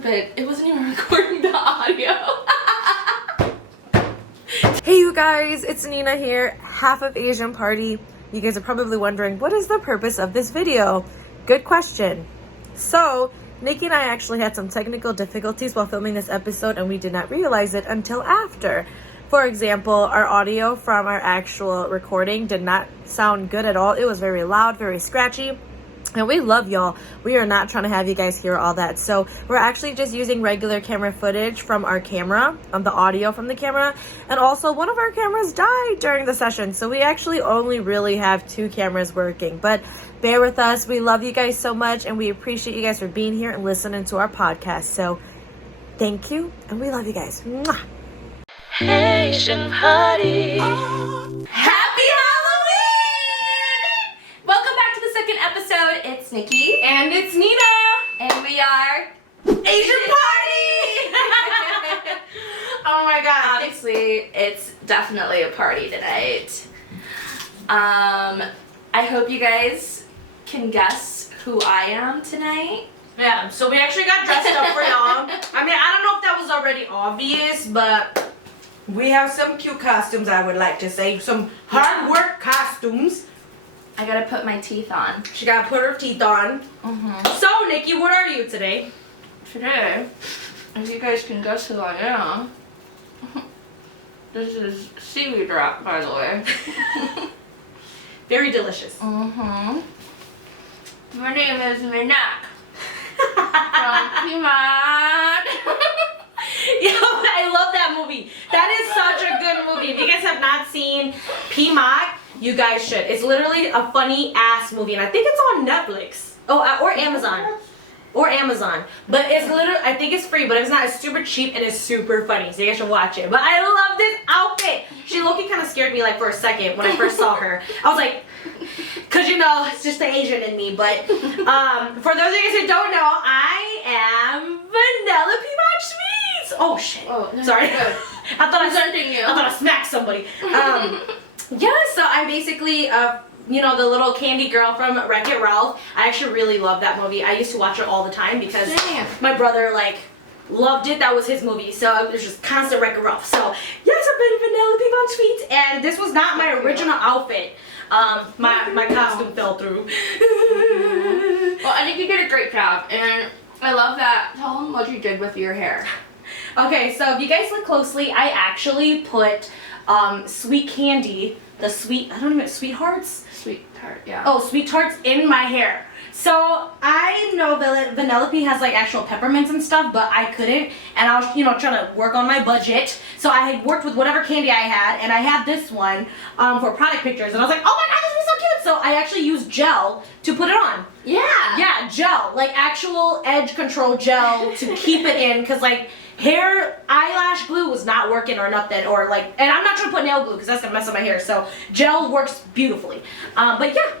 stupid. It wasn't even recording the audio. Hey you guys, it's Nina here, half of Asian Party. You guys are probably wondering, what is the purpose of this video? Good question. So, Nikki and I actually had some technical difficulties while filming this episode, and we did not realize it until after. For example, our audio from our actual recording did not sound good at all. It was very loud, very scratchy. And we love y'all. We are not trying to have you guys hear all that. So we're actually just using regular camera footage from our camera, the audio from the camera. And also one of our cameras died during the session. So we actually only really have 2 cameras working. But bear with us. We love you guys so much. And we appreciate you guys for being here and listening to our podcast. So thank you. And we love you guys. Mwah. Asian Party. Happy Halloween! Welcome back to the second episode. It's Nikki. And it's Nina. And we are Asian Party! Oh my god. obviously, it's definitely a party tonight. I hope you guys can guess who I am tonight. Yeah, so we actually got dressed up for y'all. I mean, I don't know if that was already obvious, but we have some cute costumes, I would like to say. Some hard work costumes. I gotta put my teeth on. She gotta put her teeth on. So, Nikki, what are you today? Today, if you guys can guess who I am, this is seaweed wrap, by the way. Very delicious. My name is Minak from 𝗲𝗿𝗆. Yo, I love that movie. That is such a good movie. If you guys have not seen 𝗲𝗆, you guys should. It's literally a funny ass movie, and I think it's on Netflix. Oh, or Amazon. Or Amazon. But it's literally, I think it's free, but if it's not, it's super cheap and it's super funny. So you guys should watch it. But I love this outfit. She low-key kind of scared me like for a second when I first saw her. I was like, cause you know, it's just the Asian in me. But for those of you guys who don't know, I am 𝗲𝗇𝗏 𝗏𝗏. Oh shit. Oh, no, sorry. good. I thought I Presenting smacked somebody. Yeah, so I'm basically you know, the little candy girl from 𝗀𝗷𝗆 𝗆𝗆. I actually really love that movie. I used to watch it all the time because my brother like loved it. That was his movie, so it was just constant 𝗀𝗷𝗆 𝗆𝗆. So yes, I've been 𝗲𝗏𝗏 𝗏𝗏, and this was not my original outfit. My costume fell through. Well, I think you did a great job, and I love that. Tell them what you did with your hair. Okay, so if you guys look closely, I actually put sweet candy, the sweet, I don't know, sweethearts? Sweetheart, yeah. Oh, sweet tarts in my hair. So I know that 𝗲𝗏𝗏 has like actual peppermints and stuff, but I couldn't, and I was, you know, trying to work on my budget. So I had worked with whatever candy I had, and I had this one for product pictures, and I was like, oh my god, this is so cute. So I actually used gel to put it on. Yeah. Yeah, gel, like actual edge control gel to keep it in, cause like hair eyelash glue was not working or nothing, or like, and I'm not trying to put nail glue because that's gonna mess up my hair. So gel works beautifully. But yeah.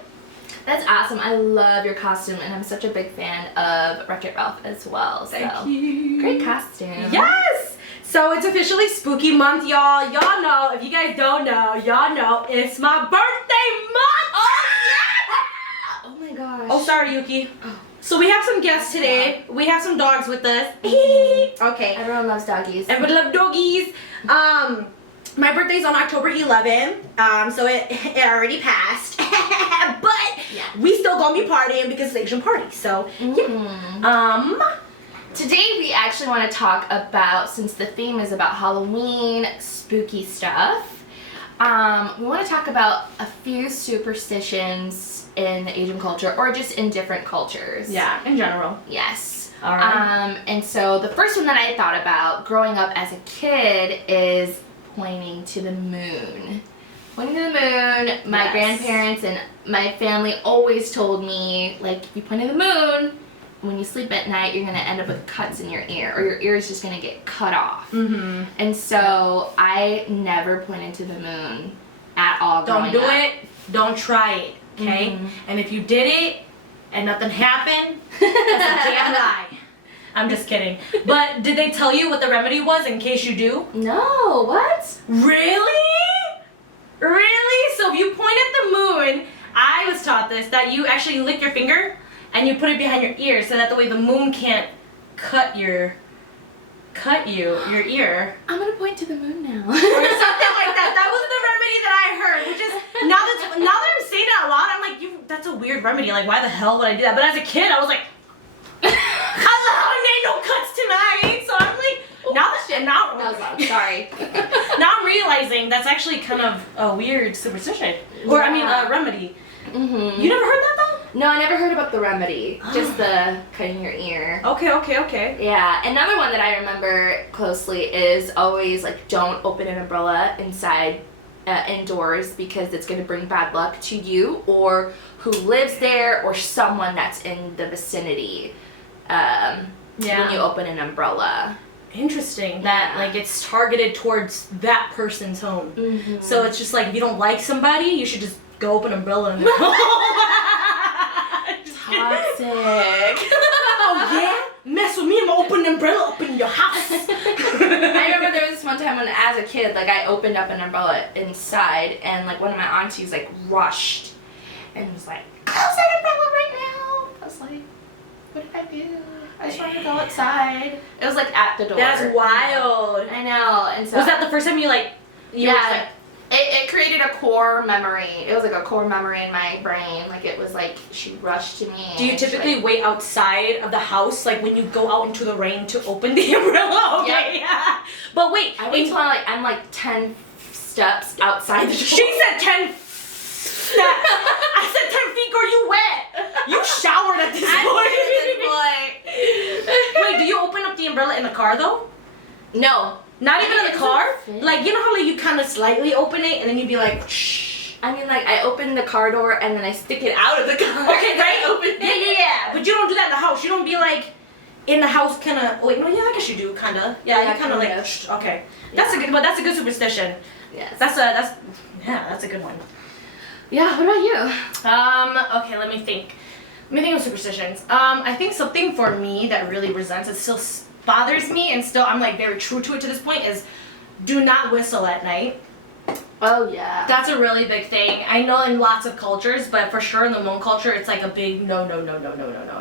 That's awesome. I love your costume, and I'm such a big fan of 𝗀𝗷𝗆 𝗆𝗆 as well. Thank So you. great costume. Yes! So it's officially spooky month, y'all. Y'all know, if you guys don't know, y'all know it's my birthday month! Oh my gosh. Oh, sorry, Yuki. So we have some guests today. We have some dogs with us. Okay. Everyone loves doggies. Everybody love doggies. My birthday's on October 11th, so it already passed. But yeah, we still gonna be partying because it's Asian Party. So yeah. Today we actually want to talk about, since the theme is about Halloween, spooky stuff, we want to talk about a few superstitions in the Asian culture, or just in different cultures. Yeah, in general. Yes. All right. And so the first one that I thought about growing up as a kid is pointing to the moon. Pointing to the moon, my grandparents and my family always told me, like, if you point to the moon, when you sleep at night, you're going to end up with cuts in your ear, or your ear is just going to get cut off. And so I never pointed to the moon at all growing Don't do up. it. Don't try it, okay? And if you did it and nothing happened, that's a damn lie. I'm just kidding. But did they tell you what the remedy was in case you do? No, what? Really? Really? So if you point at the moon, I was taught this, that you actually lick your finger and you put it behind your ear so that the way the moon can't your ear. I'm gonna point to the moon now. Or something like that. That was the remedy that I heard, which is now that I'm saying it out loud, I'm like, that's a weird remedy. Like, why the hell would I do that? But as a kid, I was like, how the hell I made no cuts tonight? So I'm like, now That was loud. Sorry. now I'm realizing that's actually kind of a weird superstition, or I mean, a remedy. Mm-hmm. You never heard that though? No, I never heard about the remedy. Just the cutting your ear. Okay. Yeah, another one that I remember closely is always like don't open an umbrella inside indoors because it's going to bring bad luck to you or who lives there or someone that's in the vicinity when you open an umbrella. Interesting that like it's targeted towards that person's home. Mm-hmm. So it's just like if you don't like somebody, you should just go open an umbrella and Toxic. Oh yeah? Mess with me, I'm gonna open an umbrella up in your house. I remember there was this one time when as a kid, like I opened up an umbrella inside and like one of my aunties like rushed and was like, close that umbrella right now. I was like, what did I do? I just wanted to go outside. It was like at the door. That's wild. I know. And so was that the first time you were just like, it created a core memory. It was like a core memory in my brain. Like it was like she rushed to me. do you typically wait outside of the house, like when you go out into the rain to open the umbrella? Okay, yeah. But wait, I wait till I'm like 10 steps outside the door. She said 10 steps. I said 10 feet, girl, you wet. You showered at this point. Wait, do you open up the umbrella in the car though? No. Not even in the car? Fit. Like, you know how like you kind of slightly open it and then you'd be like, shh. I mean, like, I open the car door and then I stick it out of the car. Okay, right? Open it. Yeah. But you don't do that in the house. You don't be like, in the house kind of, wait, no, yeah, I guess you do, kind of. Yeah, you kind of like, shh, okay. That's a good superstition. Yes. That's a good one. Yeah, what about you? Okay, let me think. Of superstitions. I think something for me that really resents, it still bothers me, and still I'm like very true to it to this point, is do not whistle at night. Oh, yeah. That's a really big thing. I know in lots of cultures, but for sure in the Hmong culture, it's like a big no.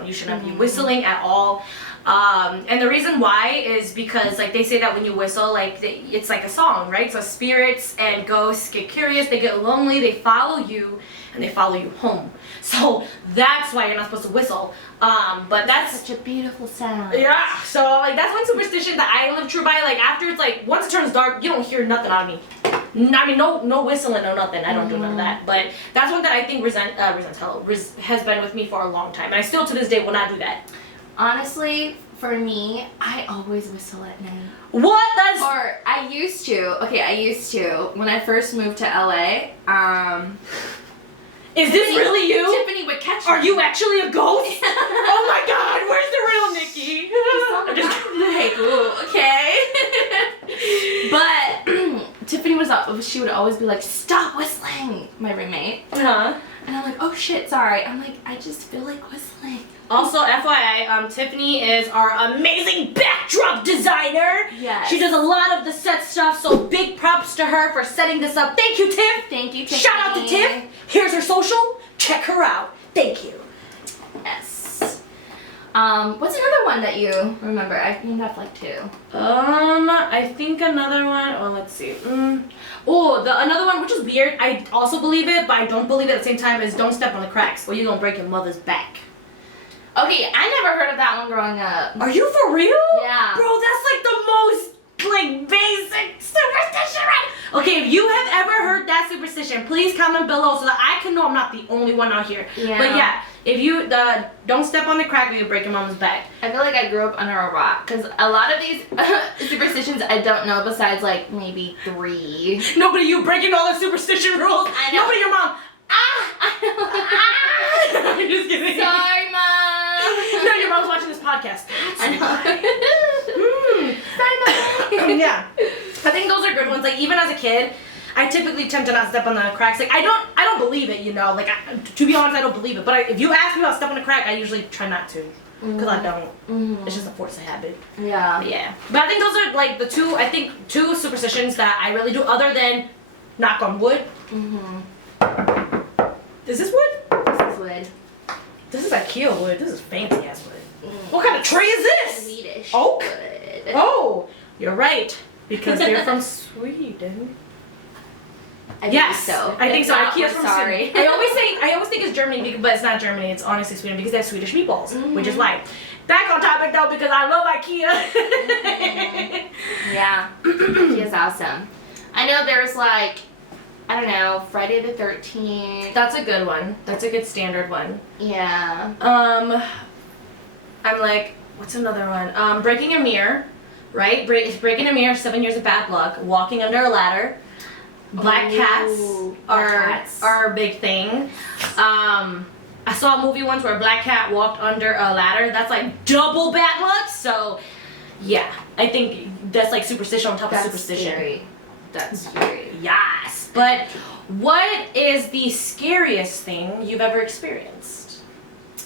You should not be whistling at all. And the reason why is because like they say that when you whistle, like it's like a song, right? So spirits and ghosts get curious, they get lonely, they follow you, and they follow you home. So that's why you're not supposed to whistle. But that's such a beautiful sound. yeah. So like that's one superstition that I live true by. Like after it's like once it turns dark, you don't hear nothing out of me. I mean no whistling, no nothing. I don't do none of that. But that's one that I think has been with me for a long time, and I still to this day will not do that. Honestly, for me, I always whistle at night. What? That's Or I used to. Okay, I used to. When I first moved to LA, is this really you? Tiffany would catch me. Are you actually a ghost? Oh my God! Where's the real Nikki? I'm just like, ooh, okay. But Tiffany she would always be like, stop whistling, my roommate. Uh-huh. And I'm like, oh shit, sorry. I'm like, I just feel like whistling. Also, FYI, Tiffany is our amazing backdrop designer. Yes. She does a lot of the set stuff, so big props to her for setting this up. Thank you, Tiff. Thank you, Tiffany. Shout out to Tiff. Here's her social. Check her out. Thank you. Yes. What's another one that you remember? I can have like two. I think another one. Oh, let's see. Another one, which is weird. I also believe it, but I don't believe it at the same time. Is don't step on the cracks, or you're gonna break your mother's back. Okay, I never heard of that one growing up. Are you for real? Yeah. Bro, that's like the most like basic superstition, right? Okay, if you have ever heard that superstition, please comment below so that I can know I'm not the only one out here. Yeah. But yeah, if you don't step on the crack or you break your mom's back. I feel like I grew up under a rock because a lot of these superstitions I don't know besides like maybe 3. Nobody, you breaking all the superstition rules. I know. Nobody, your mom. I'm just kidding. Sorry, Mom. No, your mom's watching this podcast. I know. Sorry, Mom. Yeah. I think those are good ones. Like even as a kid, I typically tend to not step on the cracks. Like I don't believe it, you know. Like to be honest, I don't believe it. But if you ask me about stepping on a crack, I usually try not to, because I don't. It's just a force of habit. Yeah. But yeah. But I think those are like the two superstitions that I really do, other than knock on wood. Mhm. Is this wood? This is wood. This is IKEA wood. This is fancy ass wood. What kind of tree is this? Swedish Oak? wood. Oh, you're right. Because they're from Sweden. I Yes, think so. I think If so. not, IKEA's we're from sorry. Sweden. I always think it's Germany, but it's not Germany. It's honestly Sweden because they have Swedish meatballs, which is why. Back on topic though, because I love IKEA. Yeah, IKEA's awesome. I know there's like, I don't know, Friday the 13th. That's a good one. That's a good standard one. Yeah. I'm like, what's another one? Breaking a mirror, right? Breaking a mirror, 7 years of bad luck. Walking under a ladder. Black cats Ooh, are a big thing. I saw a movie once where a black cat walked under a ladder. That's like double bad luck. So, yeah, I think that's like superstition on top of superstition. Scary. That's scary. Yes. But what is the scariest thing you've ever experienced?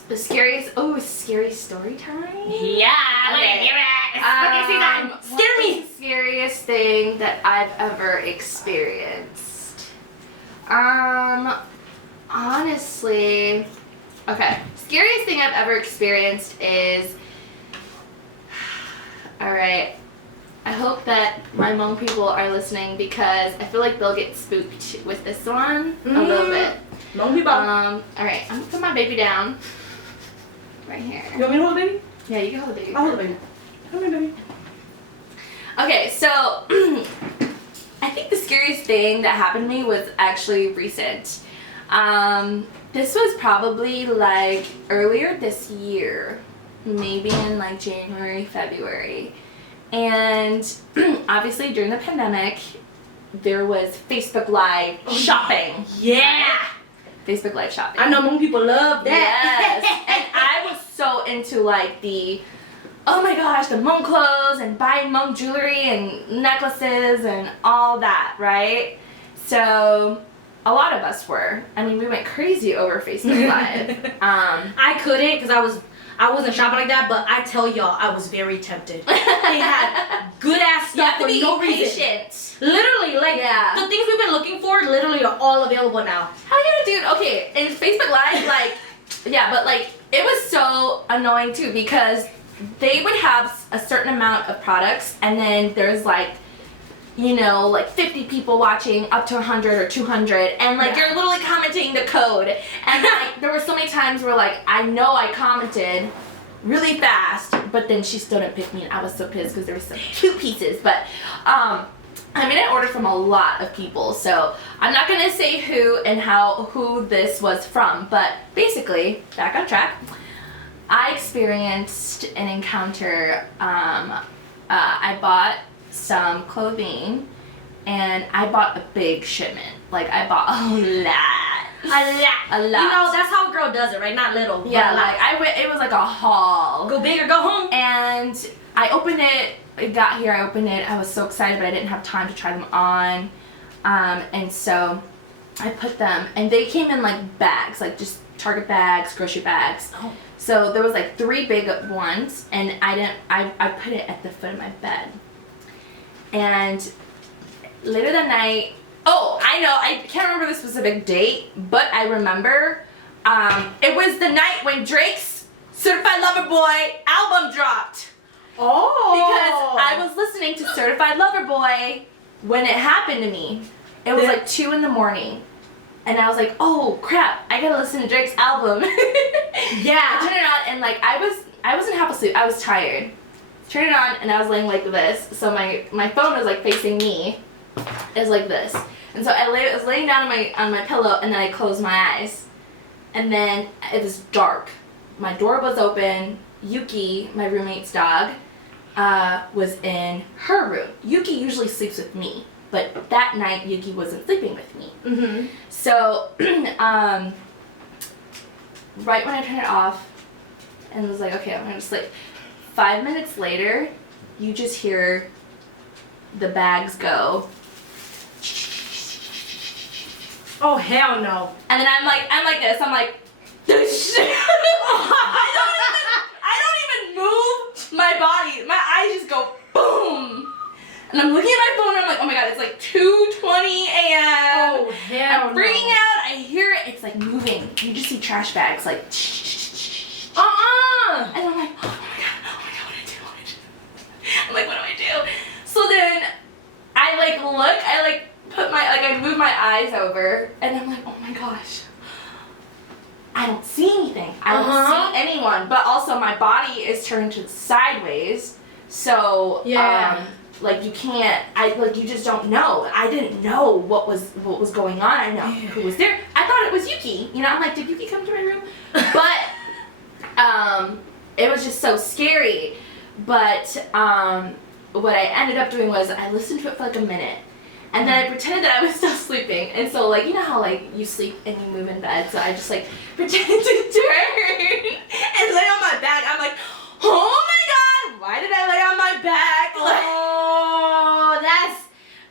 The scariest. Oh, scary story time. Yeah. Okay. Scare me. What's the scariest thing that I've ever experienced? Honestly, okay. Scariest thing I've ever experienced is. All right. I hope that my Hmong people are listening because I feel like they'll get spooked with this one a little bit. Hmong people. All right. I'm gonna put my baby down. Right here. You want me to hold the baby? Yeah, you can hold the baby. I'll hold the baby. Come here, baby. Okay, so I think the scariest thing that happened to me was actually recent. This was probably like earlier this year, maybe in like January, February. And obviously during the pandemic, there was Facebook Live shopping. Yeah. Facebook Live shopping. I know Hmong people love that. Yes. And I was so into like the, oh my gosh, the Hmong clothes and buying Hmong jewelry and necklaces and all that, right? So a lot of us were. I mean, we went crazy over Facebook Live. I couldn't because I wasn't shopping like that, but I tell y'all, I was very tempted. They had good ass stuff for no reason. Patient. Literally, like the things we've been looking for, literally are all available now. How you gonna, dude? Okay, in Facebook Live, like, yeah, but like it was so annoying too because they would have a certain amount of products, and then there's like, you know, like 50 people watching, up to 100 or 200, and like you're literally commenting the code, and like there were so many times where like I know I commented really fast, but then she still didn't pick me, and I was so pissed because there was some 2 pieces, but I mean, I ordered from a lot of people, so I'm not gonna say who and who this was from, but basically, back on track, I experienced an encounter. I bought some clothing, and I bought a big shipment. Like, I bought a lot. A lot. You know, that's how a girl does it, right? Not little. Yeah, like, it was like a haul. Go big or go home. And I opened it. It got here, I opened it, I was so excited, but I didn't have time to try them on, and so I put them, and they came in like bags, like just Target bags, grocery bags. Oh. So there was like 3 big ones, and I put it at the foot of my bed, and later that night, oh, I know, I can't remember the specific date, but I remember, it was the night when Drake's Certified Lover Boy album dropped. Oh. Because I was listening to Certified Lover Boy when it happened to me. It was like 2 in the morning. And I was like, oh crap, I gotta listen to Drake's album. Yeah. I turned it on and like I wasn't half asleep, I was tired. Turned it on and I was laying like this. So my phone was like facing me. It was like this. And so I was laying down on my pillow, and then I closed my eyes. And then it was dark. My door was open. Yuki, my roommate's dog, was in her room. Yuki usually sleeps with me, but that night Yuki wasn't sleeping with me. Mm-hmm. So, right when I turned it off and was like, okay, I'm gonna sleep, 5 minutes later, you just hear the bags go. Oh hell no! And then I'm like this. I'm like, I don't even move my body. My eyes just go boom. And I'm looking at my phone and I'm like, oh my god, it's like 2:20 a.m. Oh hell I'm freaking out. I hear it. It's like moving. You just see trash bags like. And I'm like, oh my god, what do I do? I'm like, what do I do? So then I like look, I like put my, like I move my eyes over and I'm like, oh my gosh. I don't see anything. I don't see anyone. But also my body is turned to sideways. So like you can't, you just don't know. I didn't know what was going on. I know who was there. I thought it was Yuki. You know, I'm like, did Yuki come to my room? But it was just so scary. But what I ended up doing was I listened to it for like a minute. And then I pretended that I was still sleeping. And so like, you know how like you sleep and you move in bed? So I just like pretended to turn and lay on my back. I'm like, oh my god, why did I lay on my back? Oh,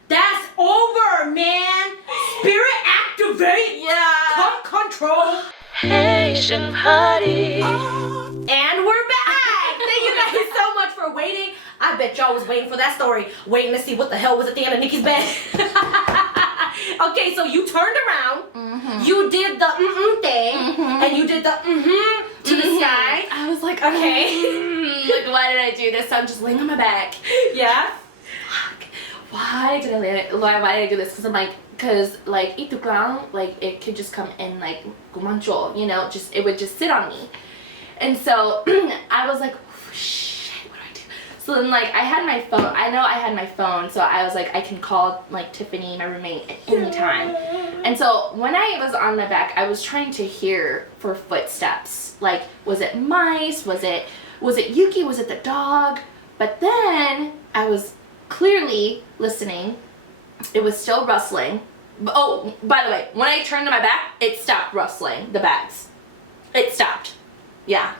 that's over, man. Spirit activate. Yeah. Come control. Asian Party. And we're back. Thank you guys so much for waiting. I bet y'all was waiting for that story, waiting to see what the hell was at the end of Nikki's bed. Okay, so you turned around, you did the thing, and you did the to the sky. I was like, okay. Like, why did I do this? So I'm just laying on my back. Yeah. Fuck. Why did I do this? Because I'm like, like 𝗔𝗀𝗶𝗍, like it could just come in like 𝗔𝗀𝗆, you know, it would just sit on me. And so I was like, shit. So then, like, I had my phone. I know I had my phone, so I was like, I can call, like, Tiffany, my roommate, at any time. And so when I was on my back, I was trying to hear for footsteps. Like, was it mice? Was it Yuki? Was it the dog? But then I was clearly listening. It was still rustling. Oh, by the way, when I turned to my back, it stopped rustling the bags. It stopped. Yeah.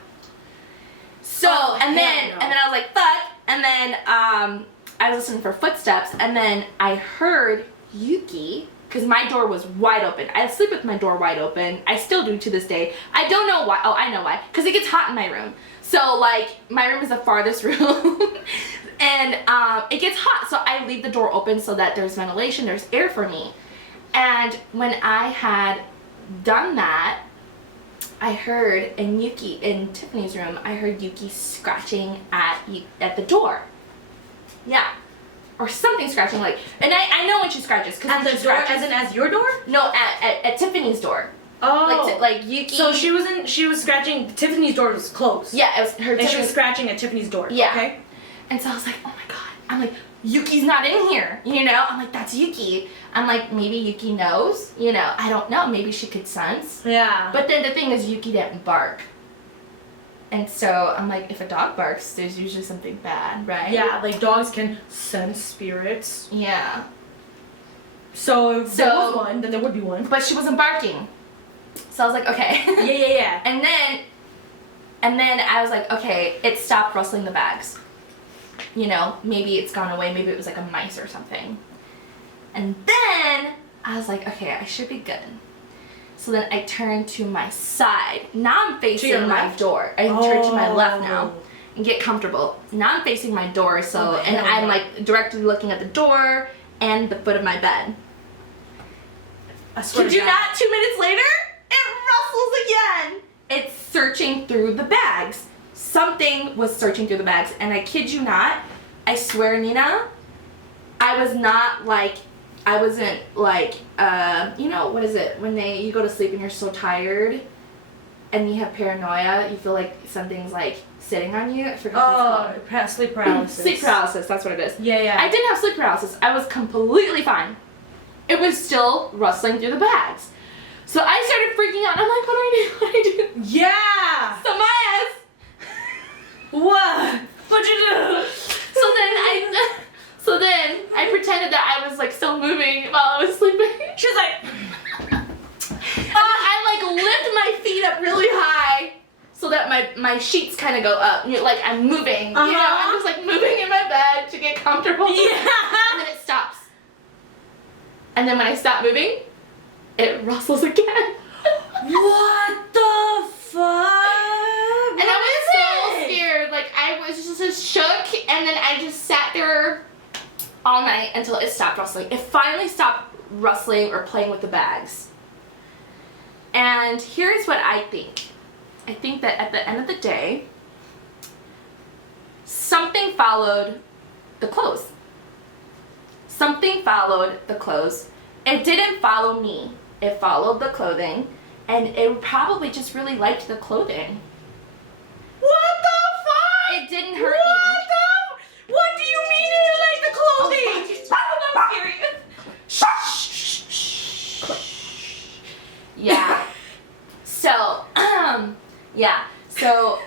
So, and then I was like, fuck. And then I was listening for footsteps, and then I heard Yuki, because my door was wide open. I sleep with my door wide open. I still do to this day. I don't know why. Oh, I know why. Because it gets hot in my room. So, like, my room is the farthest room. And it gets hot, so I leave the door open so that there's ventilation, there's air for me. And when I had done that, I heard in Tiffany's room, I heard Yuki scratching at the door. Yeah. Or something scratching, like, and I know when she scratches. At the door, as your door? No, at Tiffany's door. Oh. Like Yuki. So she was scratching, Tiffany's door was closed. Yeah, it was her. And she was scratching at Tiffany's door. Yeah. Okay. And so I was like, oh my god. I'm like, Yuki's not in here, you know? I'm like, that's Yuki. I'm like, maybe Yuki knows, you know? I don't know. Maybe she could sense. Yeah. But then the thing is, Yuki didn't bark. And so I'm like, if a dog barks, there's usually something bad, right? Yeah, like dogs can sense spirits. Yeah. So if there was one, then there would be one. But she wasn't barking. So I was like, okay. Yeah. And then I was like, okay, it stopped rustling the bags. You know, maybe it's gone away. Maybe it was like a mice or something. And then I was like, okay, I should be good. So then I turned to my side. Now I'm facing my door. I turn to my left now and get comfortable. Now I'm facing my door, so and I'm like directly looking at the door and the foot of my bed. I swear Could you not? 2 minutes later, it rustles again. It's searching through the bags. Something was searching through the bags, and I kid you not, I swear, Nina, I wasn't like, you know, what is it, when you go to sleep and you're so tired, and you have paranoia, you feel like something's like sitting on you? I forgot what it's called. Sleep paralysis. Sleep paralysis, that's what it is. Yeah. I didn't have sleep paralysis. I was completely fine. It was still rustling through the bags. So I started freaking out. I'm like, what do I do? Yeah! So my ass. What? What'd you do? So then I pretended that I was like still moving while I was sleeping. She was like, I like lift my feet up really high so that my sheets kind of go up. Like I'm moving. You know, I'm just like moving in my bed to get comfortable. Yeah. And then it stops. And then when I stop moving, it rustles again. What the fuck? And I was so scared. Like I was just shook, and then I just sat there all night until it stopped rustling. It finally stopped rustling or playing with the bags. And here's what I think. I think that at the end of the day, something followed the clothes. Something followed the clothes. It didn't follow me. It followed the clothing, and it probably just really liked the clothing. What the fuck? It didn't hurt me. What do you mean it didn't like the clothing? I'm serious. Yeah. So, yeah. So,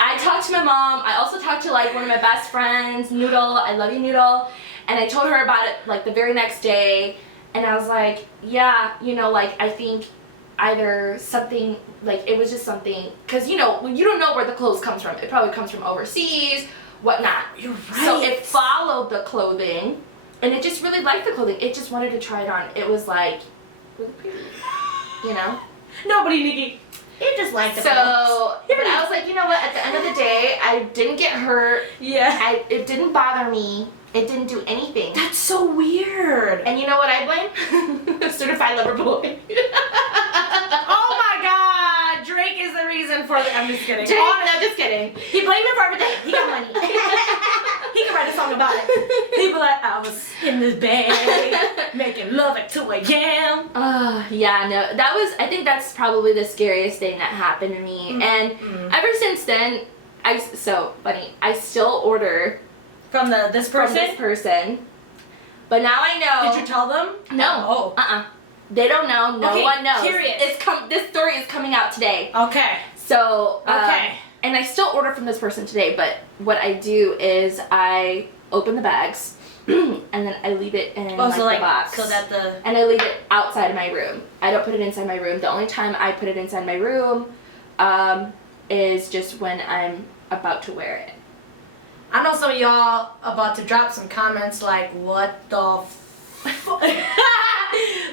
I talked to my mom. I also talked to like one of my best friends, Noodle. I love you, Noodle. And I told her about it like the very next day. And I was like, yeah, you know, like I think either something, like it was just something, because you know, you don't know where the clothes comes from. It probably comes from overseas, whatnot. You're right. So it followed the clothing, and it just really liked the clothing. It just wanted to try it on. It was like really pretty, you know? Nobody, Nikki. It just liked the So, clothes. but I was like, you know what? At the end of the day, I didn't get hurt. Yeah. It didn't bother me. It didn't do anything. That's so weird. And you know what I blame? Certified lover boy. Oh my God, Drake is the reason for the. I'm just kidding. Drake, no, just kidding. He blamed me for everything. He got money. He can write a song about it. People like, I was in this bed making love at 2 a.m. Yeah, no, that was. I think that's probably the scariest thing that happened to me. And ever since then, so funny. I still order From this from person. this person, but now I know. Did you tell them? No. Oh. They don't know. No Okay, one knows. curious. This story is coming out today. Okay. So, Okay. And I still order from this person today, but what I do is I open the bags and then I leave it in the box. So that the. And I leave it outside of my room. I don't put it inside my room. The only time I put it inside my room is just when I'm about to wear it. I know some of y'all about to drop some comments like, what the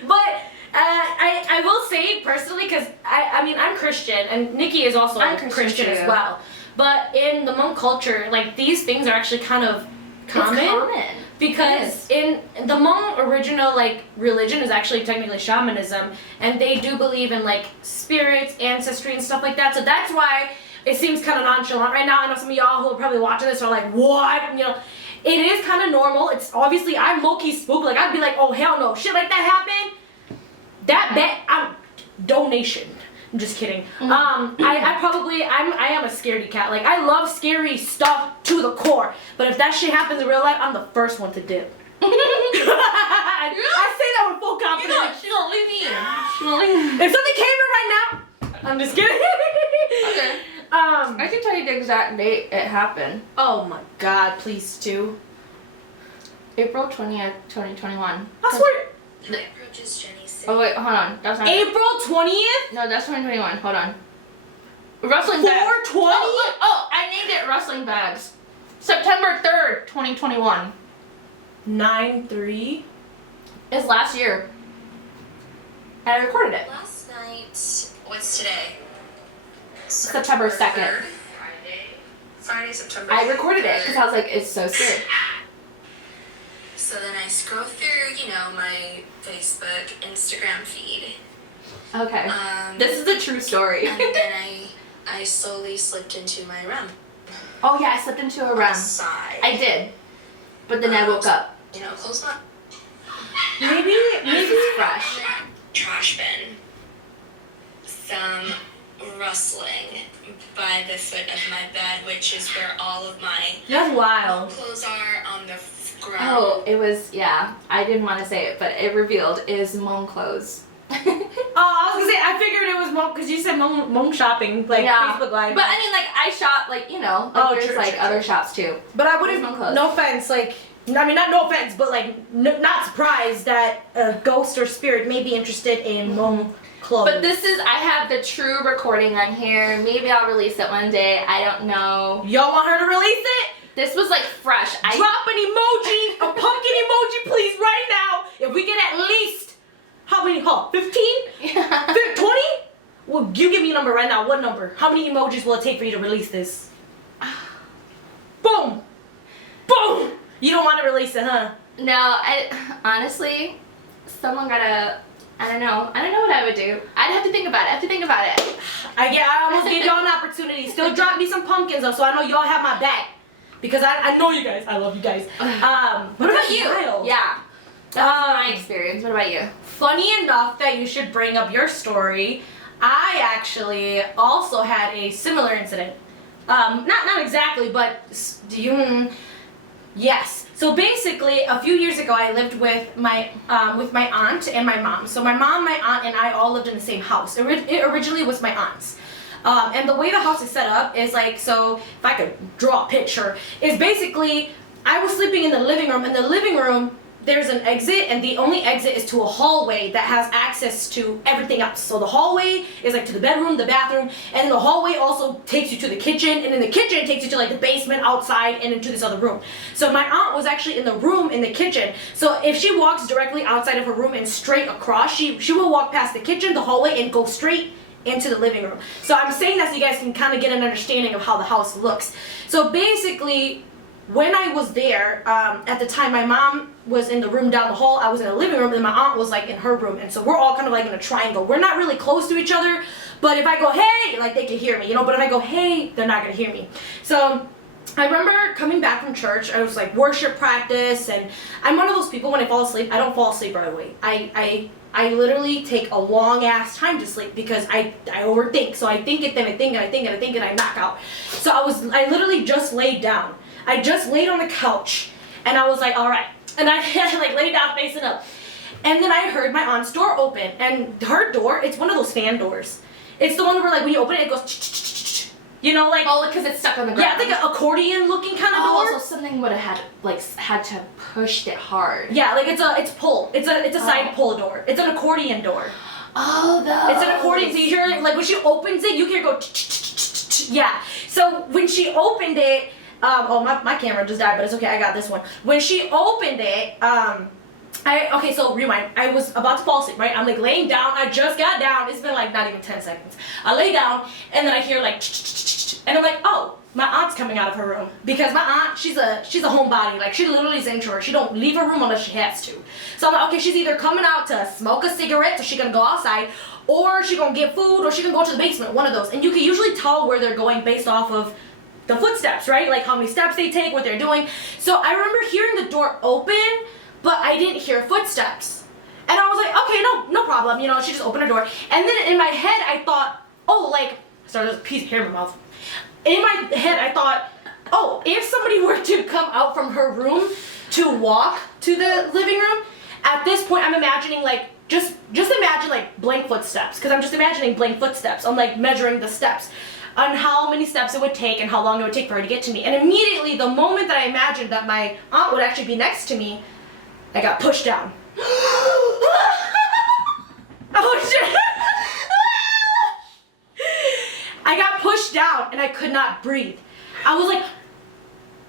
but I will say personally, because I mean I'm Christian and Nikki is also I'm Christian too. as well, but in the Hmong culture, like these things are actually kind of common. It's common. Because in the Hmong original like religion is actually technically shamanism, and they do believe in like spirits, ancestry, and stuff like that. So that's why it seems kind of nonchalant right now. I know some of y'all who are probably watching this are like, what? You know, it is kind of normal. It's obviously, I'm low-key spooked. Like, I'd be like, oh, hell no. Shit like that happened? I'm donation. I'm just kidding. I am a scaredy cat. Like, I love scary stuff to the core. But if that shit happens in real life, I'm the first one to dip. I say that with full confidence. She don't leave me. She don't leave me. If something came in right now, I'm just kidding. Okay. I can tell you the exact date it happened. Oh my God, please do. April 20th, 2021. I swear. Oh wait, hold on. That's not April 20th? No, that's 2021. Hold on. Rustling bags. 4/20? Oh, I named it Rustling Bags. September 3rd, 2021. 9/3. It's last year. And I recorded it. Last night, what's today? September 2nd. Friday, September I recorded it 3rd. because I was like, it's so scary. So then I scroll through, you know, my Facebook, Instagram feed. Okay. This is a true story. And then I slowly slipped into my REM. Oh yeah, I slipped into a REM. Side. I did. But then I woke up. You know, close my Maybe It's fresh. trash bin. Some rustling by the foot of my bed, which is where all of my that's wild. clothes are on the ground. Oh, it was, yeah. I didn't want to say it, but it revealed is Hmong clothes. Oh, I was gonna say, I figured it was Hmong because you said Hmong shopping, like Yeah. Facebook Live. But I mean, like, I shop, like, you know, like, Oh, there's, true, like, true, other true. shops, too. But I wouldn't, Hmong clothes. no offense, like, I mean, not no offense, but like, not surprised that a ghost or spirit may be interested in Hmong clothes. But this is, I have the true recording on here. Maybe I'll release it one day. I don't know. Y'all want her to release it? This was, like, fresh. Drop an emoji, a pumpkin emoji, please, right now. If we get at least, how many, 15? Yeah. 20? Well, you give me a number right now. What number? How many emojis will it take for you to release this? Boom! Boom! You don't want to release it, huh? No, I honestly, someone gotta, I don't know what I would do. I'd have to think about it. I almost gave y'all an opportunity. Still drop me some pumpkins though, so I know y'all have my back. because I know you guys. I love you guys. What about you? Wild. Yeah. That was my experience. What about you? Funny enough that you should bring up your story. I actually also had a similar incident. Not exactly, but yes. So basically, a few years ago, I lived with my aunt and my mom. So my mom, my aunt, and I all lived in the same house. It originally was my aunt's. And the way the house is set up is like, so if I could draw a picture, is basically I was sleeping in the living room. In the living room, there's an exit, and the only exit is to a hallway that has access to everything else. So the hallway is like to the bedroom, the bathroom, and the hallway also takes you to the kitchen, and then the kitchen takes you to like the basement, outside, and into this other room. So my aunt was actually in the room in the kitchen. So if she walks directly outside of her room and straight across, she will walk past the kitchen, the hallway, and go straight into the living room. So I'm saying that so you guys can kind of get an understanding of how the house looks. So basically, when I was there, at the time, my mom was in the room down the hall, I was in the living room, and my aunt was like in her room, and so we're all kind of like in a triangle. We're not really close to each other, but if I go, hey, like they can hear me, you know, but if I go, hey, they're not gonna hear me. So I remember coming back from church, I was like worship practice, and I'm one of those people, when I fall asleep, I don't fall asleep right away. I literally take a long ass time to sleep because I overthink. So I think it, then I think, and I think, and I think, and I knock out. So I literally just laid down. I just laid on the couch, and I was like, all right. And I had to like lay down facing up. And then I heard my aunt's door open, and her door, it's one of those fan doors. It's the one where like when you open it, it goes, you know, like, oh, because it's stuck on the ground. yeah, it's like an accordion looking kind of door. So something would have had to have pushed it hard. Yeah, like it's a side pull door. It's an accordion door. Oh, It's an accordion. So you hear like when she opens it, you hear it go. Yeah. So when she opened it. My camera just died, but it's okay, I got this one. When she opened it, okay, so rewind. I was about to fall asleep, right? I'm like laying down, I just got down, it's been like not even 10 seconds. I lay down, and then I hear like, and I'm like, oh, my aunt's coming out of her room. Because my aunt, she's a homebody, like she literally is introvert. She don't leave her room unless she has to. So I'm like, okay, she's either coming out to smoke a cigarette, so she gonna go outside, or she gonna get food, or she gonna go to the basement, one of those. And you can usually tell where they're going based off of the footsteps, right? Like how many steps they take, what they're doing. So I remember hearing the door open, but I didn't hear footsteps. And I was like, okay, no problem. You know, she just opened her door. And then in my head, I thought, oh, like, sorry, there's a piece of hair in my mouth. In my head, I thought, oh, if somebody were to come out from her room to walk to the living room, at this point, I'm imagining like, just imagine like blank footsteps. Because I'm just imagining blank footsteps. I'm like measuring the steps on how many steps it would take and how long it would take for her to get to me. And immediately, the moment that I imagined that my aunt would actually be next to me, I got pushed down. Oh shit! I got pushed down and I could not breathe. I was like,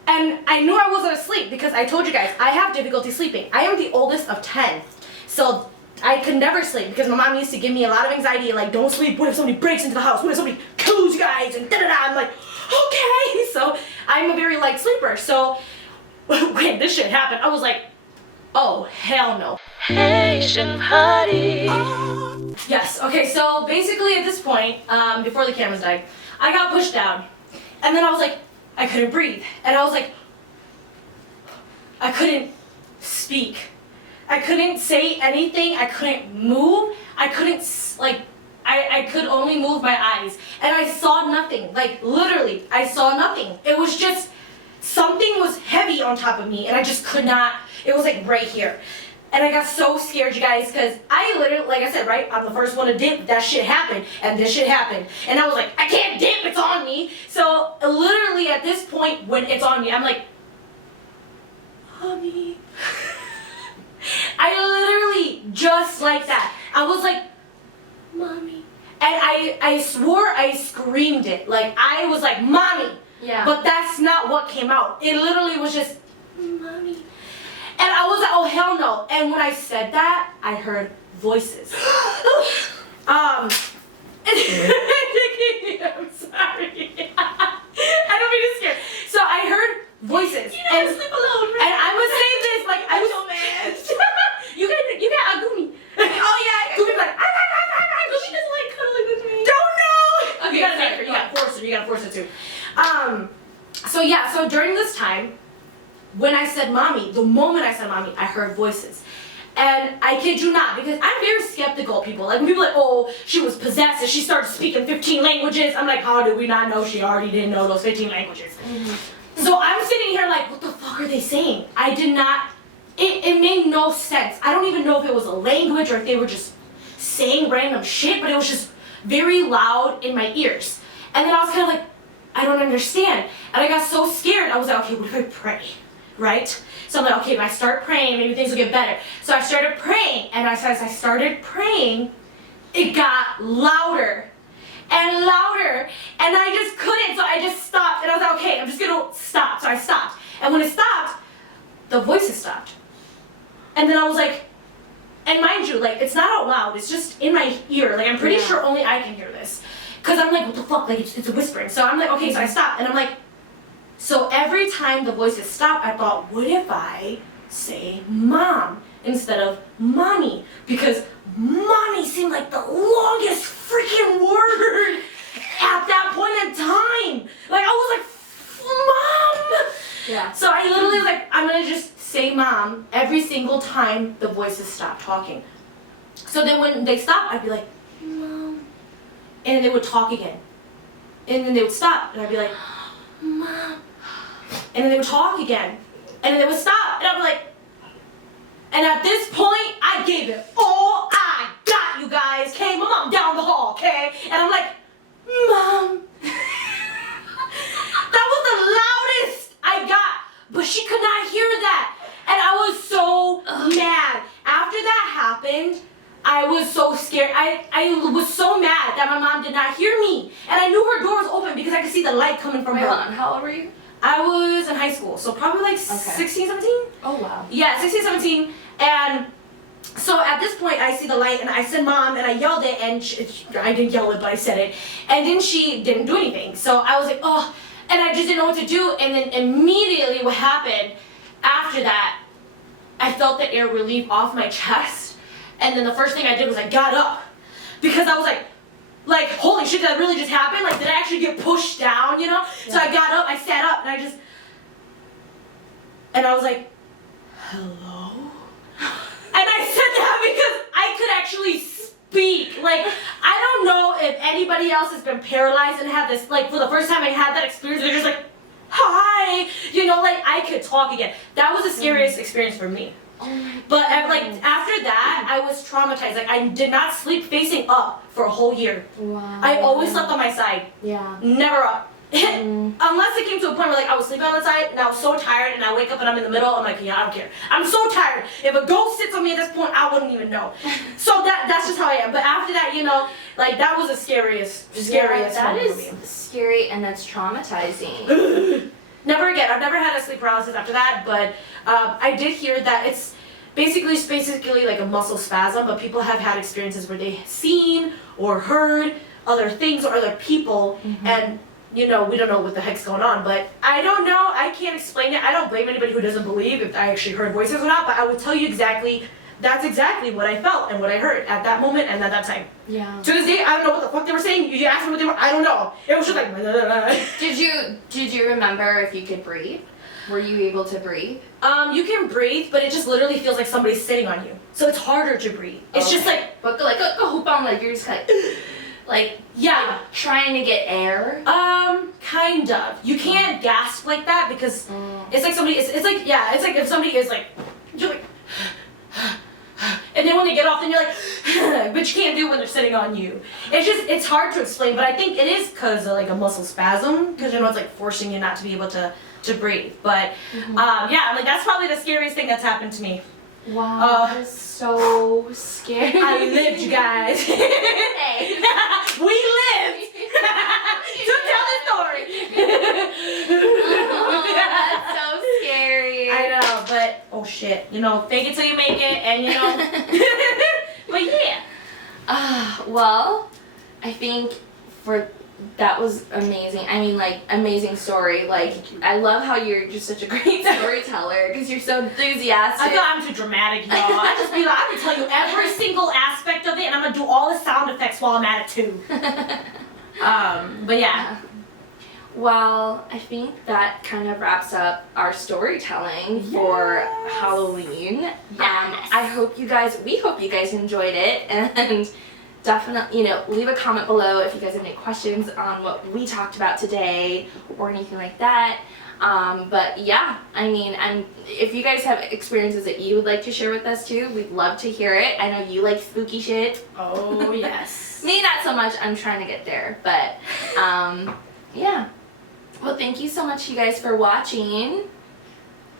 and I knew I wasn't asleep because I told you guys, I have difficulty sleeping. I am the oldest of 10. So I could never sleep because my mom used to give me a lot of anxiety, like, don't sleep, what if somebody breaks into the house, what if somebody kills you guys, and da-da-da. I'm like, okay. So I'm a very light sleeper. So when this shit happened, I was like, oh, hell no. Asian party. Yes, okay, so basically at this point, before the cameras died, I got pushed down. And then I was like, I couldn't breathe. And I was like, I couldn't speak. I couldn't say anything. I couldn't move. I couldn't, like, I could only move my eyes. And I saw nothing. Like, literally, I saw nothing. It was just, something was heavy on top of me, and I just could not, it was like right here. And I got so scared, you guys, because I literally, like I said, right, I'm the first one to dip, that shit happened, and this shit happened. And I was like, I can't dip, it's on me. So, literally, at this point, when it's on me, I'm like, Mommy. I literally, just like that, I was like, Mommy. And I swore I screamed it. Like, I was like, Mommy. Yeah. But that's not what came out. It literally was just, Mommy. And I was like, oh, hell no. And when I said that, I heard voices. I'm sorry. I don't mean to scare. So I heard voices. You never sleep alone, right? And I would say this, like, I was so mad. you got a Gumi. Oh, yeah. Gumi like, She doesn't like cuddling with me. don't know. Okay, You gotta make her. You gotta force her. You gotta force her to. So during this time, when I said mommy, the moment I said mommy, I heard voices. And I kid you not, because I'm very skeptical of people. Like, when people are like, oh, she was possessed and she started speaking 15 languages. I'm like, how did we not know she already didn't know those 15 languages? So I'm sitting here like, what the fuck are they saying? I did not, it made no sense. I don't even know if it was a language or if they were just saying random shit, but it was just very loud in my ears. And then I was kind of like, I don't understand. And I got so scared, I was like, okay, what if I pray? Right? So I'm like, okay, if I start praying, maybe things will get better. So I started praying, and as I started praying, it got louder and louder, and I just couldn't, so I just stopped, and I was like, okay, I'm just gonna stop. So I stopped, and when it stopped, the voices stopped. And then I was like, and mind you, like, it's not out loud, it's just in my ear, like, I'm pretty sure only I can hear this. Because I'm like, what the fuck, like, it's whispering. So I'm like, okay, so I stopped, and I'm like, so every time the voices stopped, I thought, what if I say mom instead of mommy? Because mommy seemed like the longest freaking word at that point in time. Like, I was like, mom! Yeah. So I literally was like, I'm gonna just say mom every single time the voices stop talking. So then when they stop, I'd be like, mom. And then they would talk again. And then they would stop, and I'd be like, mom. And then they would talk again. And then they would stop, and I'd be like, and at this point, I gave it all I got, you guys. Okay, my mom down the hall, okay? And I'm like, mom. That was the loudest I got, but she could not hear that. And I was so mad. After that happened, I was so scared. I was so mad that my mom did not hear me. And I knew her door was open because I could see the light coming from her. Hold on, how old were you? I was in high school, so probably like 16, 17? Oh, wow. Yeah, 16, 17. And so at this point, I see the light, and I said mom, and I yelled it, and I didn't yell it, but I said it. And then she didn't do anything. So I was like, oh, and I just didn't know what to do. And then immediately what happened after that, I felt the air relieve off my chest. And then the first thing I did was I got up, because I was like, holy shit, did that really just happen? Like, did I actually get pushed down, you know? Yeah. So I got up, I sat up, and I was like, hello? And I said that because I could actually speak. Like, I don't know if anybody else has been paralyzed and had this, like, for the first time I had that experience, they're just like, hi, you know, like, I could talk again. That was the scariest experience for me. But like after that, I was traumatized. Like, I did not sleep facing up for a whole year. Wow. I always slept on my side. Yeah. Never up. Unless it came to a point where like I was sleeping on the side and I was so tired and I wake up and I'm in the middle. I'm like, yeah, I don't care. I'm so tired. If a ghost sits on me at this point, I wouldn't even know. So that's just how I am. But after that, you know, like that was the scariest That moment for me. is scary, and that's traumatizing. Never again. I've never had a sleep paralysis after that, but I did hear that it's basically like a muscle spasm, but people have had experiences where they've seen or heard other things or other people, and you know, we don't know what the heck's going on, but I don't know, I can't explain it. I don't blame anybody who doesn't believe if I actually heard voices or not, but I would tell you that's exactly what I felt and what I heard at that moment and at that time. Yeah. To this day, I don't know what the fuck they were saying. You asked me what they were, I don't know. It was just like, blah, blah, blah. Did you remember if you could breathe? Were you able to breathe? You can breathe, but it just literally feels like somebody's sitting on you. So it's harder to breathe. It's just like, but like you're just like yeah, like trying to get air. Kind of. You can't gasp like that because it's like somebody. It's like yeah. It's like if somebody is like, you're like, and then when they get off, then you're like, but you can't do it when they're sitting on you. It's hard to explain, but I think it is because of like a muscle spasm, because you know it's like forcing you not to be able to breathe. But yeah, like that's probably the scariest thing that's happened to me. Wow, that is so scary. I lived, you guys. Hey. We lived to tell the story. Oh, that's so scary. I know, but oh shit, you know, fake it till you make it, and you know. But yeah. Well, I think that was amazing. I mean, like, amazing story. Like, I love how you're just such a great storyteller because you're so enthusiastic. I thought I'm too dramatic, y'all. I just be like, I'm gonna tell you every single aspect of it, and I'm gonna do all the sound effects while I'm at it too. But yeah. Well, I think that kind of wraps up our storytelling for Halloween. We hope you guys enjoyed it, and definitely, leave a comment below if you guys have any questions on what we talked about today or anything like that. But yeah, I mean, and if you guys have experiences that you would like to share with us too, we'd love to hear it. I know you like spooky shit. Oh, yes. Me, not so much. I'm trying to get there, but yeah. Well, thank you so much, you guys, for watching.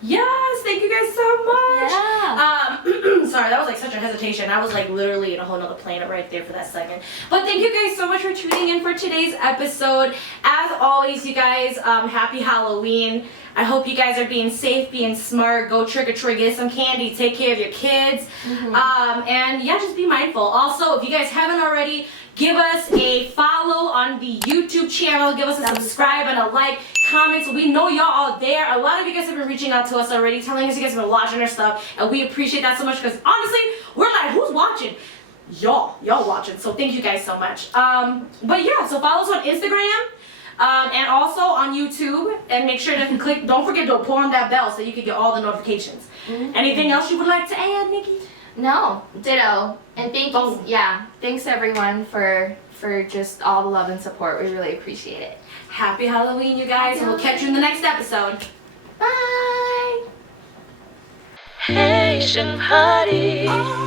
Yes, thank you guys so much. Yeah. Sorry, that was like such a hesitation. I was like literally in a whole nother planet right there for that second. But thank you guys so much for tuning in for today's episode. As always, you guys, happy Halloween. I hope you guys are being safe, being smart. Go trick or treat, get some candy, take care of your kids. And yeah, just be mindful. Also, if you guys haven't already, give us a follow on the YouTube channel. Give us a subscribe and a like, comment, so we know y'all are there. A lot of you guys have been reaching out to us already, telling us you guys have been watching our stuff, and we appreciate that so much because honestly, we're like, who's watching? Y'all watching. So thank you guys so much. But yeah, so follow us on Instagram. And also on YouTube, and make sure to click, don't forget to pull on that bell so you can get all the notifications. Anything else you would like to add, Nikki? No, ditto. And thanks everyone for just all the love and support. We really appreciate it. Happy Halloween, you guys, and we'll catch you in the next episode. Bye! Asian Party.